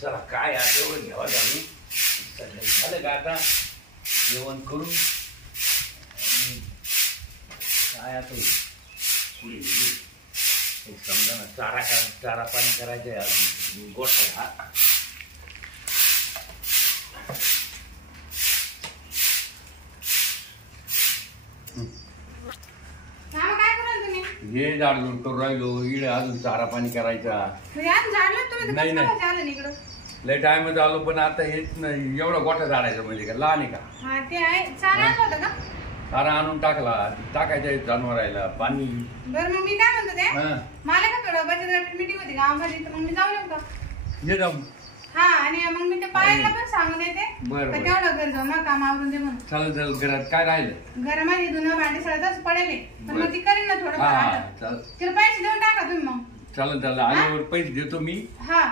चला काय आता घ्यावा घालू झालं का आता जेवण करून काय आता पुढे समजा ना चारा पाणी करायचं आहे गोठा हा हे झाडझूड करून राहिलो इकडे अजून चारा पाणी करायचा नाही नाही लय टाइम आलो पण आता हेच नाही एवढा गोठा झाडायचा म्हणजे का लहान आहे का चारा आणून टाकायचा जनावरायला पाणी बरं मग मी काय म्हणतो ते मला का थोडं बचत मीटिंग होती गावामध्ये तर मग मी जाऊ का ये जाऊ हा आणि मग मी ते पायाला पण सांगून येते तेवढं घर जाऊ ना काम आवरून दे म्हणून चालेल घरात काय राहिलं घरामध्ये धुणं भांडी सगळंच पडेल पण मग ती करेन ना थोडं तिला पैसे देऊन टाका तुम्ही मग चालेल आल्यावर पैसे देतो मी हा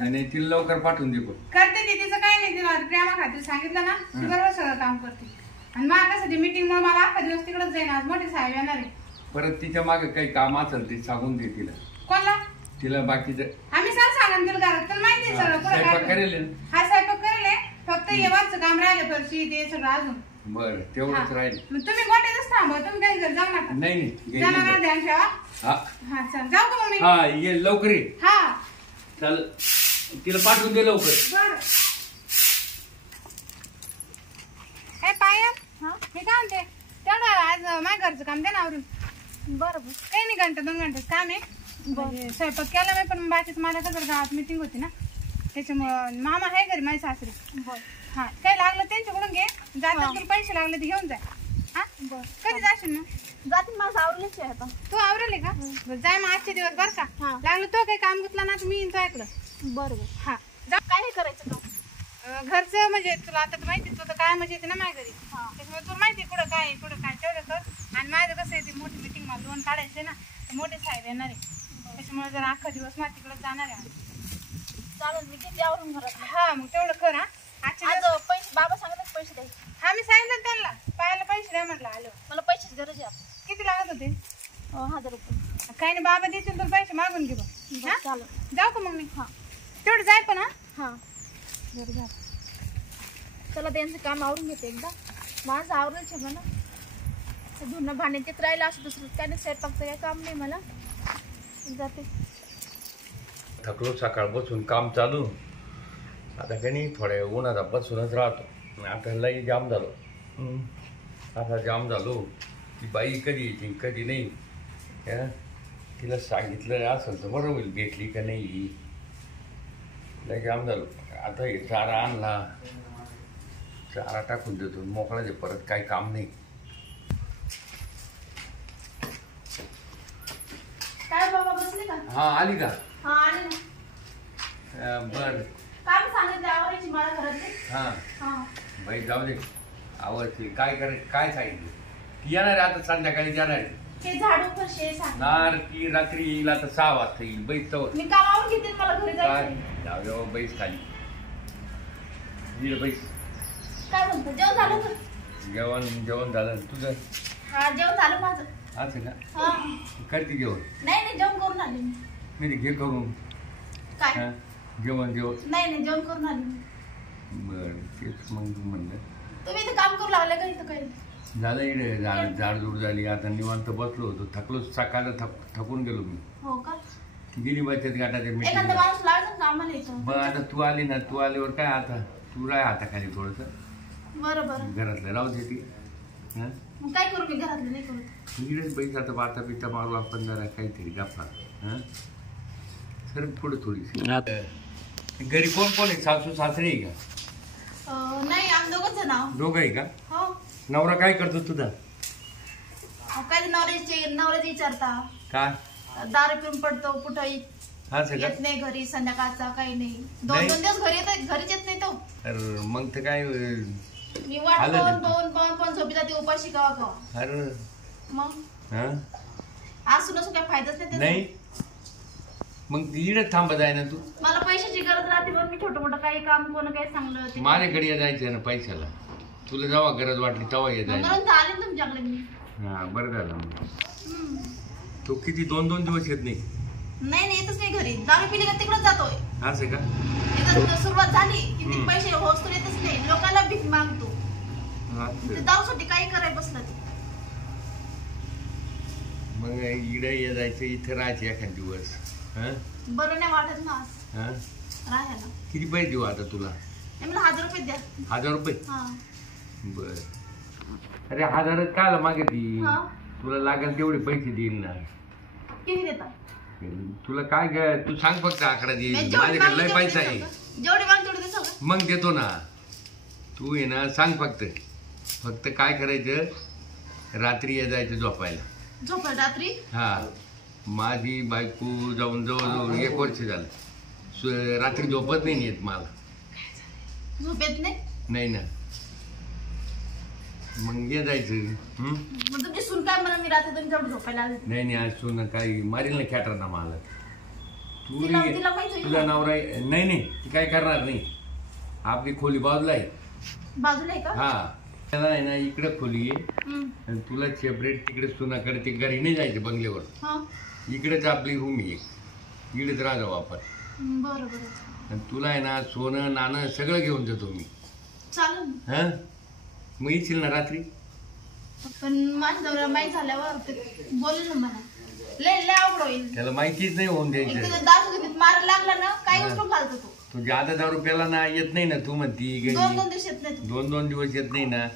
आणि तिला लवकर पाठवून देतो करते ती तिचं काही नाही तिला प्रेमा खातीर सांगितलं ना ती बरोबर सगळं काम करते आणि मग कसं मीटिंग मग मला अख्खा दिवस तिकडेच जाईन आज मोठे साहेब येणार आहे परत तिच्या मागे काही काम असेल ते सांगून दे तिला कोणला तिला बाकीचं आम्ही सांगून तिला घरात तर माहिती आहे सगळं स्वयंपाक करेल हा स्वयंपाक करेल फक्त येवाचं काम राहिलं फरशी ते सगळं अजून बरं तेवढंच राहील तुम्ही गोट्यातच थांबा तुम्ही काही घर जाऊ नका नाही जनावर ध्यान ठेवा हा चल जाऊ का मम्मी हा ये लवकर ये हा चल तिला पाठवून दे लवकर बरं हे पाया हे काय म्हणते तेवढं आज माझ्या घरचं काम दे ना आवरून बरं काही नाही घंटा 2 घंटे काम आहे स्वयंपाक केला मी पण बाकीच मला कसं गावात मीटिंग होती ना त्याच्यामुळं मामा आहे घरी माझी सासरी हा काही लागलं त्यांच्याकडून घे जातात तुला पैसे लागले ते घेऊन जाय हा कधी जाशील ना जाते माझं आवरलेच आहे आता तू आवरले का जाय मग आजचे दिवस बरं का लागलं तो काही काम गुतला ना मी येईन ऐकलं बरोबर हा जा काय नाही करायचं का घरचं म्हणजे तुला आता माहिती तुला काय म्हणजे येते ना माझ्या घरी त्याच्यामुळे तुला माहिती कुठं काय तेवढं कर आणि माझं कसं आहे ते मोठी मीटिंग मला लोन काढायचे ना मोठे साहेब येणार आहे त्याच्यामुळे जर अख्खा दिवस मला तिकडे जाणार आहे चालेल मी किती आवरून घरात हा मग तेवढं कर हा आज पैसे बाबा सांगत पैसे द्यायचे हा मी सांगितलं त्यांना पायाला पैसे द्या म्हटलं आलो मला पैशाची गरज आहे किती लागत होते 1000 रुपये काही नाही बाबा देतील तर पैसे मागून घे बघ चालेल जाऊ का मग मी तेवढं जाय पण हा बरं जा चला त्यांचं काम आवरून घेते एकदा माझं आवरेल आहे म्हणा धुणं भांडे तेच राहिलं असं दुसरं काय नाही स्वयंपाकचं काही काम नाही मला जाते थकलो सकाळ बसून काम चालू आता काही नाही थोड्या उन्हाचा बसूनच राहतो आता लई जाम झालो आता जाम झालो ती बाई कधी येते कधी नाही तिला सांगितलं असेल तर बरं होईल भेटली का नाही लई जाम झालो आता हे चारा आणला चारा टाकून देतो मोकळा दे परत काही काम नाही काय बाबा बसले का हा आली का हा आले ना बर काय सांगितलं आवरायची मला घरातले हा बाई जाऊ दे आवडते काय करायचं काय सांगितलं ती येणार आहे आता संध्याकाळी येणार आहे ते झाडू फरशी नार ती रात्री येईल आता 6 वाजता येईल बैस तर मी कामावून घेते मला घरी जायचं जाऊ बैस खाली बैस काय म्हणतो जेवण झालं का जेवण झालं तुझं हा जेवण झालं माझं असं ना हा करते जेवण नाही जेवण करून आले मी घे करून काय जेवण नाही जेवण करून आले बरं तेच मग म्हणलं तुम्ही इथं काम करू लागले का इथं काही झालं इकडे झाडझूड झाली आता निवांत बसलो होतो थकलो सकाळला थकून गेलो मी हो का गेली बचत गटाच्या एखादा माणूस लावायचं कामाला येतो बरं आता तू आली ना तू आल्यावर काय आता तू राह आता खाली थोडस बरं घरातलं राहू दे ती मग काय करू मी घरातलं नाही करू इकडेच पैसा आता बाता बिता मारू आपण जरा काहीतरी गप्पा सर थोडीशी घरी कोण कोण आहे सासू सासरे आहे का नाही आम्ही दोघंच नाव दोघं आहे का हो नवरा काय करतो तुझा काय नवऱ्याचे विचारता काय दारू पिऊन पडतो कुठं असं का येत नाही घरी संध्याकाळचा काही नाही 2 दिवस घरीच येत नाही तो अरे मग तर काय मी वाट पाहून झोपी जाते उपाशी कवा अरे मग असू नसू काय फायदाच नाही नाही मग इकडेच थांबत आहे ना तू मला पैशाची गरज राहते पण मी छोटं मोठं काही काम कोण काही सांगलं माझ्याकडे जायचं ना पैशाला तुला जेव्हा गरज वाटली तेव्हा ये जायचं म्हणून आले तुमच्याकडे मी हा बरं झालं तू किती 2 दिवस येत नाही नाही नाही येतच नाही घरी. दारू पिली का तिकडच जातोय. असं का? एकदा सुरुवात झाली की ती हम्म. पैसे होस्तोर येतच नाही. लोकांना भीक मागतो. असं. ते दारूसाठी काही करायला बसला ते. मग इकडे ये जायचं, इथे राहायचं एखाद दिवस. हा बरं नाही वाटत ना हा राहायला. किती पैसे देऊ आता तुला? नाही मला 1000 रुपये द्या. 1000 रुपये? हा बर. अरे 1000च कायला मागती? हा तुला लागेल तेवढे पैसे देईन ना. किती देता? तुला काय ग, तू सांग फक्त आकडा नाही, देईल. जेवढी माझ्याकडे मागणी लय तेवढी पैसा देसाल आहे. का? जेवढी मागणी तेवढी देसाल का? मग देतो ना. तू ये ना, सांग फक्त. फक्त काय करायचं, रात्री ये जायचं झोपायला. झोपायला रात्री? हा माझी बायको जाऊन जवळजवळ 1 वर्ष झालं. रात्री झोपत नाही येत मला. झोप येत नाही? नाही ना. मग ये जायचं. मग तुमची सून काय म्हणा मी रात्री तुमच्याकडे झोपायला आले. नाही नाही, आज तू ना काही मारील ना खेटर ना मला. तू तिला ये. माहित होईल तुझा ना? नवरा नाही नाही, ती काय करणार नाही. आपली खोली बाजूला आहे. बाजूला आहे का? हा त्याला आहे ना इकडे खोली आहे. हम्म. आणि तुला सेपरेट तिकडे सुनाकडे ते घरी नाही जायचं बंगल्यावर. हा इकडेच आपली रूम आहे. इकडेच राहा आपण. बरं बरं आणि तुला आहे ना सोनं नाणं सगळं घेऊन जातो मी. चालेल ना. हा मग येशील ना रात्री? पण माझ्या नवऱ्याला माहीत झाल्यावर ते बोलेल ना मला. लय लय अवघड होईल. त्याला माहितीच नाही होऊन एक द्यायचं. तर दारू घेत मारायला लागला ना काही हा. उचलून घालतो तो. तू जादा 10 रुपयाला ना येत नाही ना, तू म्हणती घरी. 2-2 दिवस येत नाही तो. 2-2 दिवस येत नाही ना.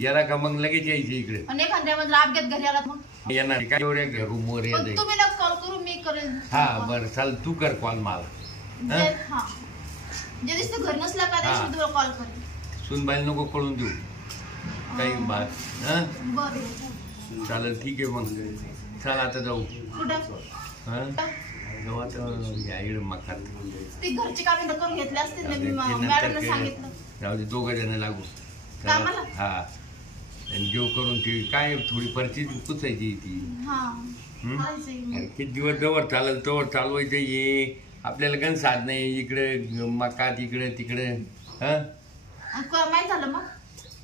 गेला का मग लगेच यायचं इकडे. आणि एखाद्या मध्ये अपघात घरी आला मग येणार काय एवढ्या रूमवर पण यायचं. तुम्ही ना कॉल करू मी करेल. हा बरं चाल, तू कर कॉल मला. हा जे दिवशी घरी नसला का त्या हा. दिवशी तुला कॉल करेल. सुनबाईला नको कळून देऊ काही बात. हा बरं चालेल, ठीक आहे. मग चल आता जाऊ. कुठं? हा जाऊ आता या इकडे मकात. ती घरची कामे तर करून घेतली असतील ना. मी ते नंतर मॅडमला ते- सांगितलं. जाऊ दे, 2 जण लागू. कामाला? हा आणि जेव करून ती काय थोडी परिस्थिती पुसायची ती. हा हम्म? करायचंय मग. अरे किती दिवस जवळ चालेल तवर चालवायचं. ये आपल्याला गण साध नाही. इकडे मकात इकडे तिकडे. हा आणि माहित झालं मग?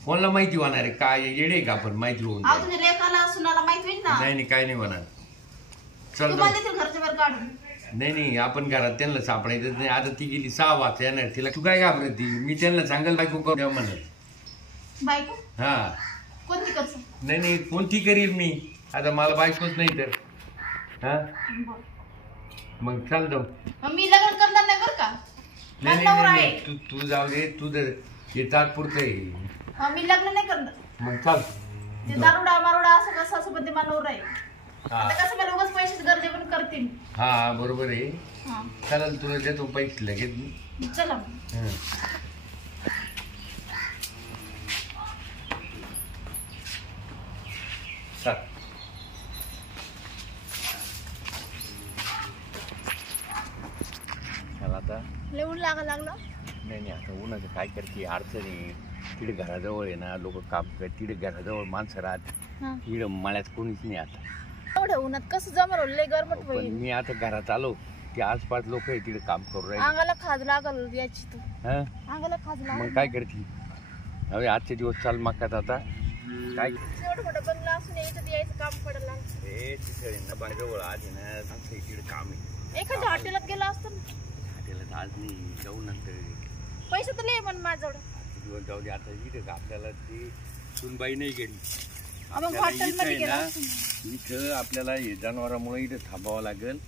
कोणाला माहिती होणार आहे? काय येडे का आपण माहिती होऊन अहो जाईल. तुम्ही रेखाला सुनाला माहित होईल ना. नाही नाही, काय नाही होणार. चल तुम्हाला जाऊ. देतील घरच्या बाहेर काढून. नाही नाही, आपण घरात त्यांना सापडायचं नाही. आता ती गेली 6 वाजता येणार. तिला तू काय घाबरती? मी त्यांना सांगाल बायको करू द्या म्हणत. बायको हा कोणती करचं? नाही नाही, कोणती करील मी? आता मला बायकोच नाही तर. हा मग चाल जाऊ. मग मी लग्न करणार नाही बरं का. नाही माझा नवरा नाही आहे. नाही, तू जाऊ दे. तू जर हे तात्पुरतं आहे. मी लग्न नाही करणार. मग चाल. ते दारुडा मारुडा असं कसं असं पण ते मला नवरा आहे. हा आता कसं मला उगाच पैशाची गरज आहे पण करते मी. हा बरोबर आहे. हा चालेल, तुला देतो पैसे लगेच मी. चला मग. हा. चाल. चल आता. लय ऊन लागायला लागलं. नाही नाही, आता उन्हाचं काय करते, अडचणी. तिकडे घराजवळ आहे ना लोक काम कर. तिकडे घराजवळ माणसं राहत. हा. तिकडे मळ्यात कोणीच नाही आता. एवढ्या उन्हात कसं जमर लय गरमट पण होईल. मी आता घरात आलो की आसपास लोक आहे तिकडे काम करू राहिले. अंगाला खाज लागल याची तू. हा अंगाला खाज लागल. मग काय करते? अरे आजचे दिवस चाल मकात आता काय. एवढं मोठं बंगला असून यायचं यायचं काम पडेल. ए तिथे ना बाजूजवळ आज आहे ना आमचं इकडे काम आहे. एखाद्या हॉटेलात गेला असतो ना. हॉटेलात आज नाही, जाऊ नंतर. पैसे तर लय पण माझ्याजवळ. दिवस जाऊ दे. आता इथे आपल्याला ती सुनबाई नाही गेली. मग आपल्याला हॉटेल इथं मध्ये आहे गेला ना, असतो ना. इथं आपल्याला हे जनावरामुळे इथं थांबावं लागेल.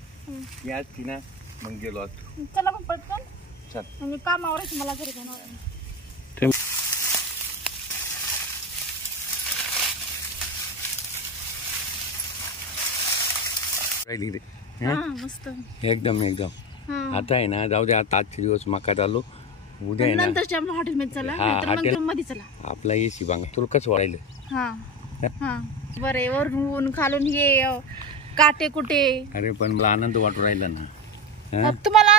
ती आज ती ना मग गेलो असतो. चला मग पटकन. चल. मी कामावर आहे, मला घरी जाणार. राहिली रे. हा मस्त. एकदम एकदम. हा. आता आहे ना जाऊ दे. आता आजचे दिवस मकात आलो. उद्या आहे ना नंतरच्या आपल्या हॉटेलमध्ये चला. हा, नाहीतर मग हॉटेल- रूम मध्ये चला. आपला एसी बांगा. तुला कसं वाढायलं? हा हा बरं आहे. वरून खालून हे काटे कुटे. अरे पण मला आनंद वाटू राहिला ना. हा? तुम्हाला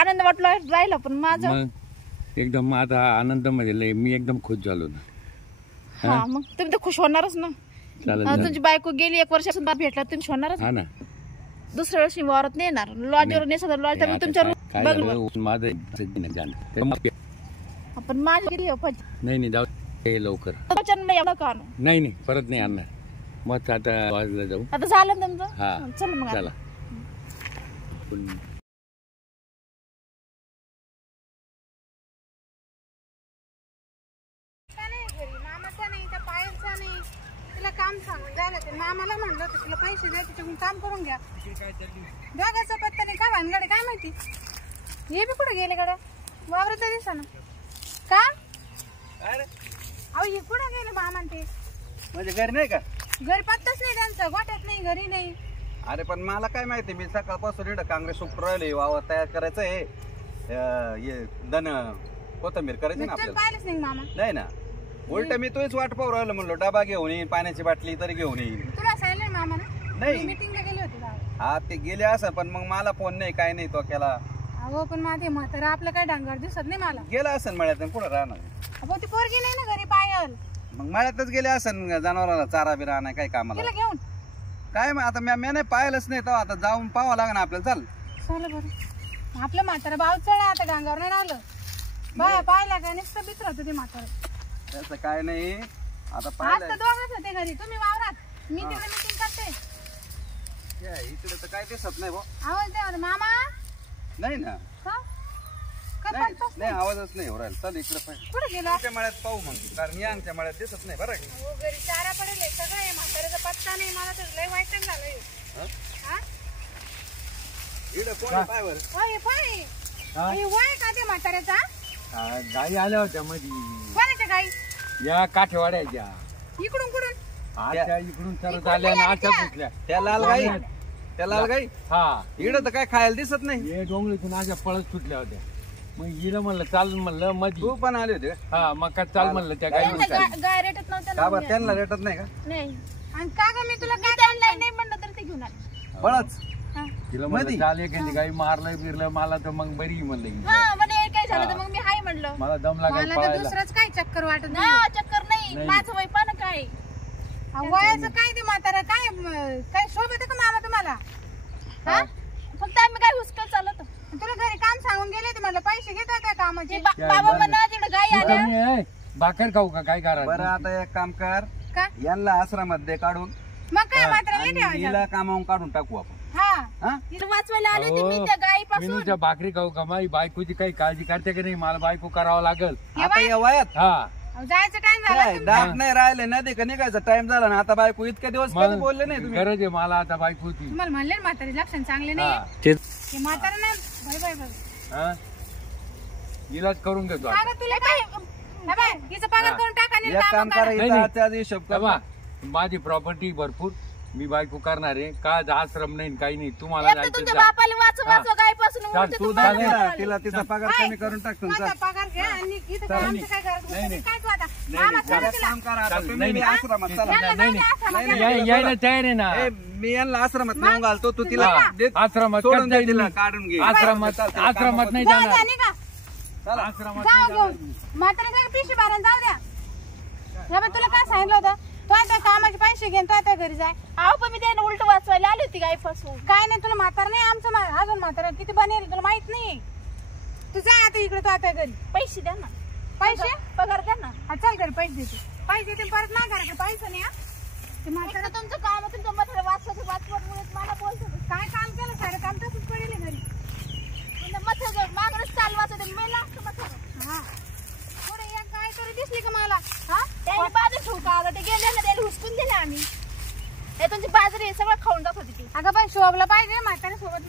आनंद वाटला राहिला पण माझं. मग एकदम आता आनंद मध्ये मी एकदम खुश झालो ना. हा मग तुम्ही तर खुश होणारच ना. चालेल तुमची चालेल. बायको गेली 1 वर्षापासून भेटला तुम्ही होणारच. हा ना. दुसऱ्या वेळेस वावरात नाही येणार. लॉजवर नाही सगळं लॉज तर तुमच्या काय बघ झालं, माझं नाही जाणं. तर मग- आपण माझ्या घरी नाही नाही, जाऊ दे लवकर. एवढं का आणू? नाही नाही, परत नाही आणणार. मग आता वाजला जाऊ. आता झालं ना तुमचं. हा चल मग आता. चला. पण मामाचा नाही त्या पायलचा नाही तिला काम सांगून झालं ते मामाला म्हणलं होतं तिला पैसे द्या तिच्याकडून काम करून घ्या दोघांचा पत्ता नाही काय भानगडे काय माहिती हे बी कुठे गेले गड्या वावरता दिसा ना का अहो हे कुठे गेले मामा ते म्हणजे घरी नाही का घरी पत्ताच नाही त्यांचा गोट्यात नाही घरी नाही अरे पण मला काय माहिती मी सकाळपासून इकडं काँग्रेस उपटून राहिले वावर तयार करायचं आहे हे धन कोथंबीर करायची ना तुम्ही आपल्याला पाहिलंच नाही मामा नाही ना उलट मी तोच वाट पाहू राहिलो म्हणलो डबा घेऊन येईन पाण्याची बाटली तरी घेऊन येईन तुला सांगितलं मामा ना नाही. मीटिंगला गेली होती गावात हा ते गेले असं पण मग मला फोन नाही काय नाही तो केला अहो पण माझे म्हातारा आपलं काय डांगर दिसत नाही मला गेला असन मळ्यात कुठं राहणार अहो ती पोरगी नाही ना घरी पायल मग मळ्यातच गेले असन जनावराला चारा बिरा आणाय काय कामाला तिला घेऊन काय मग आता मी नाही पाहिलंच नाही तो आता जाऊन पाहावं लागणार आपल्याला चाल चालेल बरं आपलं म्हातारा भाव चढा आता डांगावर नाही राहिलं बाया पाहिला काय नुसतं बित्र होतं ते म्हातारा त्याचं काय नाही आता आज तर पाहिलं दोघच होते घरी तुम्ही वावरात मी तिकडे मीटिंग करते इकडे तर काय दिसत नाही भाऊ आवाज द्या बरं. मामा नाही ना का का नाही पत्ताच नाही आवाजच नाही हो राहिला चल इकडे पाहिजे कुठे गेला आमच्या मळ्यात पाहू मग कारण यांच्या मळ्यात दिसत नाही बरं का? हो घरी चारा पडेल आहे, सगळं आहे म्हाताऱ्याचा पत्ता नाही मला तर लय वाईट झालंय हा इकडे कोण आहे पाय बरं होय पाय हे वय का ते म्हाताऱ्याचा गाई आल्या होत्या मध्ये कोणाच्या गाई या काठेवाड्याच्या इकडून कुठून आजच्या इकडून सरत आल्या आणि आजच्या कुठल्या त्या लाल गाई त्या लाल गाई हा इकडे तर काय खायला दिसत नाही हे डोंगरीतून आजच्या पळत सुटल्या होत्या मग हिला म्हणलं चाल म्हणलं मधी तू पण आले होते का? हा मग का चाल म्हणलं त्या गाई गाय रेटत नव्हत्या का ना बरं त्यांना रेटत नाही का नाही आणि का ग मी तुला मी त्यांना नाही म्हणलं तर ते घेऊन आले बळच हा. तिला म्हणलं मधी? चाल एखादी गाई मारलं बिरलं मला तर मग बरी म्हणलं की. हा म्हणे काय झालं तर मग मी हाय म्हणलं मला दम लागायला मला तर पळायला दुसरंच काय चक्कर वाटत नाही ना चक्कर नाही नाही. माझं वय पण काय वयाचं काय ते म्हातारा काय काय शोभत का मामा तुम्हाला हा फक्त आम्ही काय हुसकल चालत तुला घरी काम सांगून गेले ते मला पैसे घेतात त्या कामाचे बाबा म्हणा तिकडे गाय तू आल्या कमी आहे भाकर खाऊ का काय करा बरं आता एक काम कर का यांना आश्रमात दे काढून मग काय म्हातारा आणि नाही ठेवायचं हिला कामावून काढून टाकू आपण हा हा तिला वाचवायला आले होते मी त्या गायीपासून मी भाकरी खाऊ का माझी बायकोची काही काळजी करते की नाही मला बायको करावं लागल आता या वयात हा अहो, जायचं टाइम झाला काय दात नाही राहिले नदी का निघायचा टाइम झाला ना आता बायको इतके दिवस कधी बोलले नाही तुम्ही गरज आहे मला आता बायकोची तुम्हाला म्हणले ना म्हातारी लक्षण चांगले हा नाही तेच हे म्हातारा नाही बाय बाय बाय हा इलाज करून घेतो आता. अगं तुला काय हा बाय हिचा पगार करून टाका आणि एक काम करा नाही, इथं नाही. आजच्या आधी हिशोब कर तेव्हा माझी प्रॉपर्टी भरपूर मी बायको करणार आहे का आश्रम नाही काही नाही तुम्हाला एकतर तुमच्या बापाला वाचवा गायीपासून चाल, उलटं तू तुम्हाला चालेल बोलायला ना, आले. तिला तिचा पगार कमी करून टाकतो माझा पगार घ्या आणि इथं काय आमचं काय करायचं नाही, नाही. काय तू आता मामा एक सांग तिला काम करा आता चालेल, तुम्ही नाही, बी नाही. आश्रमात चला यांना नाही, जाऊ द्या आश्रमात. यायला तयार आहे ना ए, मी यांना आश्रमात नेऊन घालतो तू तिला हा, दे- आश्रमात सोडून करता दे येईल तिला मी. काढून घे आश्रमात चालतंय, आश्रमात नाही जाऊ जाणार द्या निघा चला. आश्रमात जाऊ नाही जाणार. घेऊन म्हातारी काय पिशी बारण जाऊ द्या या बाई, तुला काय सांगितलं होतं तू आता कामाचे पैसे घेऊन तू आता घरी जाय अहो पण मी त्याने उलट वाचवायला आली होती गायीपासून काय नाही तुला म्हातारा नाही आमचं अजून म्हातारा किती बनेल तुला माहित नाही तू जाय आता इकडे तू आता घरी पैसे द्या ना पैसे पगार द्या ना हा, चल घरी पैसे देते पैसे देते परत नाही घराकडे पैसे नाही हा. ते म्हातारा एकतर तुमचं काम आहे, तुमच्या मथाला वाचवामुळे मला बोलतो काय काम केलं सारं काम तसंच पडेल आहे घरी तुमच्या मथाला मागणंच चाल वाचवते मी लागतं मथाला हा पुढे एक गाय तरी दिसली का मला हा त्याने बाजू ठेवू का अगं ते गेले ना त्याला हुसकून दिले आम्ही हे तुमची बाजरी सगळं खाऊन जात होती ती अगं पण शोभला पाहिजे म्हातारा सोबत